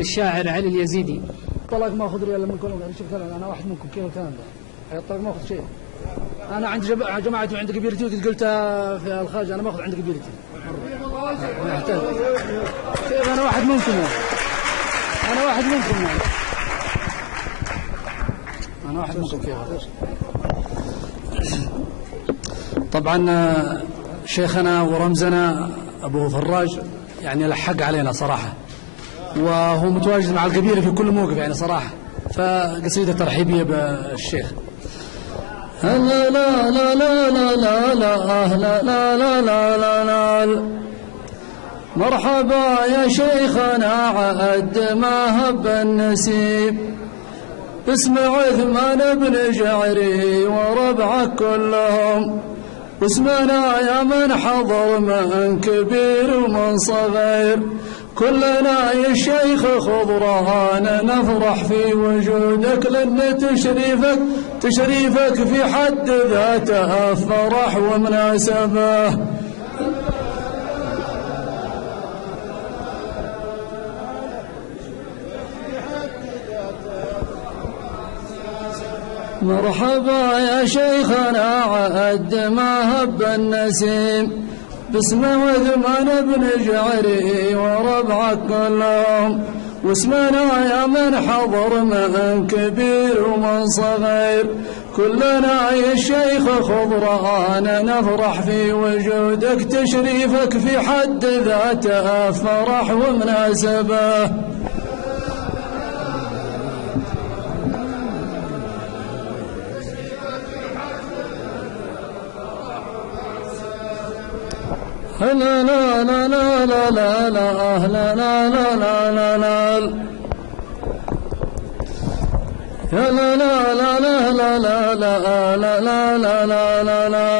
الشاعر علي اليزيدي. الطلاق ما أخذ ريال منكم، شوف أنا واحد منكم كيف الكلام ده؟ الطلاق ما أخذ شيء. أنا عند جماعتي وعند كبيرتي قلتها في الخارج، أنا ما أخذ عند كبيرتي. ما يحتاج. كيف أنا واحد منكم يعني. أنا واحد منكم يعني. أنا واحد منكم كيف. طبعا شيخنا ورمزنا أبو فراج يعني لحق علينا صراحة، وهو متواجد مع القبيلة في كل موقف يعني صراحة، فقصيدة ترحيبية بالشيخ. لا لا لا لا لا لا لا لا لا لا لا، مرحبا يا شيخنا عد ما هب النسيب، اسم عثمان بن جعري وربعك كلهم، واسمنا يا من حضر من كبير ومن صغير، كلنا يا شيخ خذ رهان نفرح في وجودك، لأن تشريفك في حد ذاته فرح ومناسبة. مرحبا يا شيخنا عد ما هب النسيم، باسم عثمان بن جعري وربعك كلهم، واسمنا يا من حضر من كبير ومن صغير، كلنا يا شيخ خذ رهان نفرح في وجودك، تشريفك في حد ذاته فرح ومناسبة. لا لا لا لا لا لا لا لا لا لا لا لا، يا لا لا لا لا لا لا لا لا لا لا لا لا.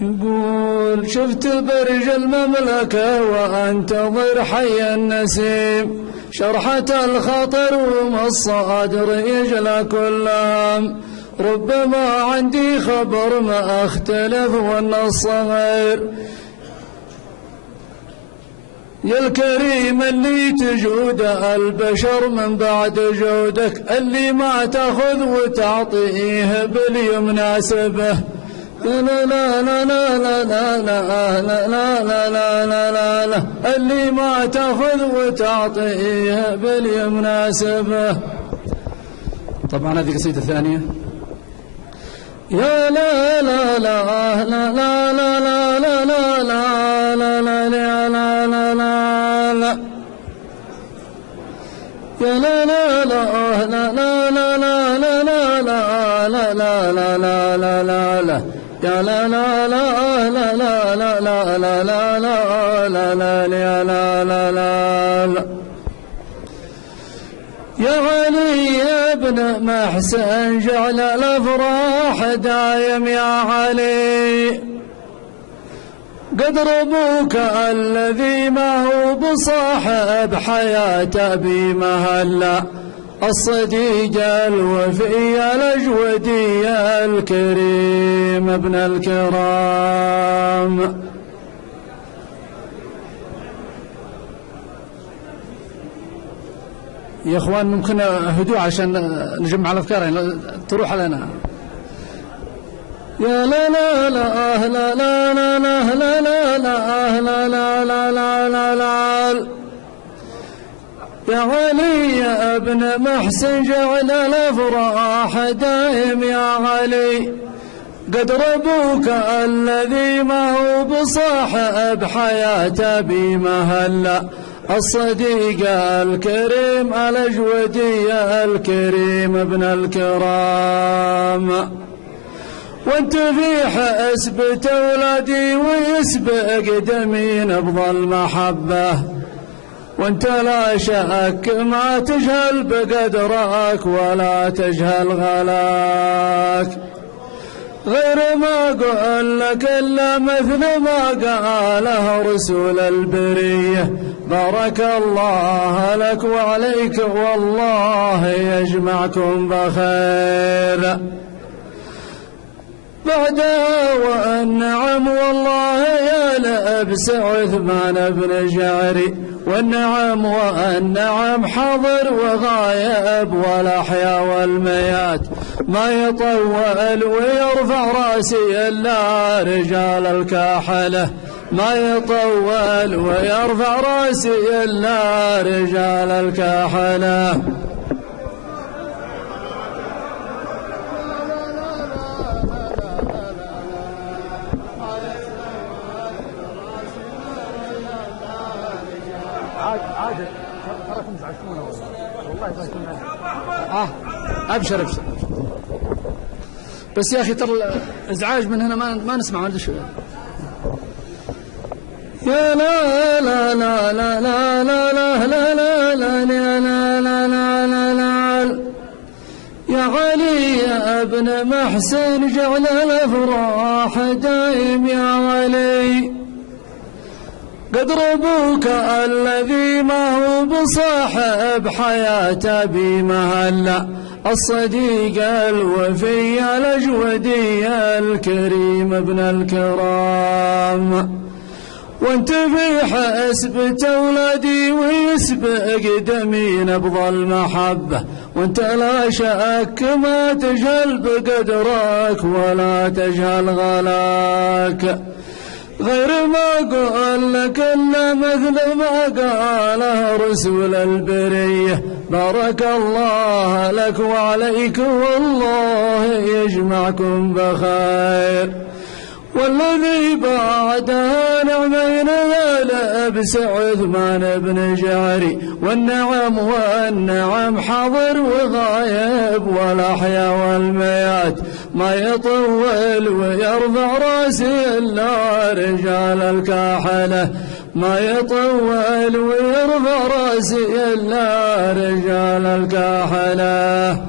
يقول شفت برج المملكة وانتظر حي النسيم، شرحة الخطر ومصادر يجلى كلهم، ربما عندي خبر ما اختلف والنص غير، يا الكريم اللي تجود البشر من بعد جودك، اللي ما تاخذ وتعطيه باليمنى سبه. لا لا لا لا لا لا لا لا لا لا لا لا، اللي ما تاخذ وتعطيه باليمنى سبه. طبعا هذه قصيدة ثانية. يا لا لا لا لا لا لا لا لا لا لا لا لا لا لا لا، يا لا لا لا لا لا لا لا لا لا لا لا لا لا لا لا، يا لا لا لا لا لا لا لا لا لا لا لا لا لا لا. يا علي يا ابن محسن جعل الافراح دايم، يا علي قدر ابوك الذي ما هو بصاحب حياته بمهلا، الصديق الوفي الاجودي الكريم ابن الكرام. يا اخوان ممكن هدوء عشان نجمع الافكار يعني تروح علينا. يا لا لا لا لا لا لا لا لا لا لا لا لا لا لا، يا علي يا ابن محسن جعل الافراح دائم، يا علي قدر ابوك الذي ما هو بصاحب حياته بمهلا، الصديق الكريم الاجودي الكريم ابن الكرام. وانت في حسبة اولادي ويسبق دمي نبض المحبة، وانت لا شك ما تجهل بقدرك ولا تجهل غلاك، غير ما قل لك إلا مثل ما قاله رسول البرية، بارك الله لك وعليك والله يجمعكم بخير. بعدها والنعم والله يا لبس عثمان بن جعري، والنعم حضر وغايب والأحياء والميات، ما يطول ويرفع راسي إلا رجال الكاحلة، ما يطول ويرفع راسي إلا رجال الكاحلة. عادل تراكم مزعجتونا والله يزعجتونا. ابشر بس يا اخي ترى الازعاج من هنا ما نسمع ما ادري شو. يا لا لا لا لا لا لا لا لا لا لا لا لا لا يا علي يا ابن محسن جعل الافراح دايم يا علي، قد ربوك الذي ما هو بصاحب حياته بمهلا، الصديق الوفي الأجودي الكريم ابن الكرام، وانت في حسبة أولادي ويسبق دمي نبض المحبة، وانت لا شك ما تجهل بقدرك ولا تجهل غلاك، غير ما قول لك إلا مثل ما قاله رسول البرية، بارك الله لك وعليك والله يجمعكم بخير، والذي بعدها نعمين لبس عثمان بن جعري، والنعم حضر وغايب والأحياء والميات، ما يطول ويرفع راسي إلا رجال الكاحلة، ما يطول ويرفع راسي إلا رجال الكاحلة.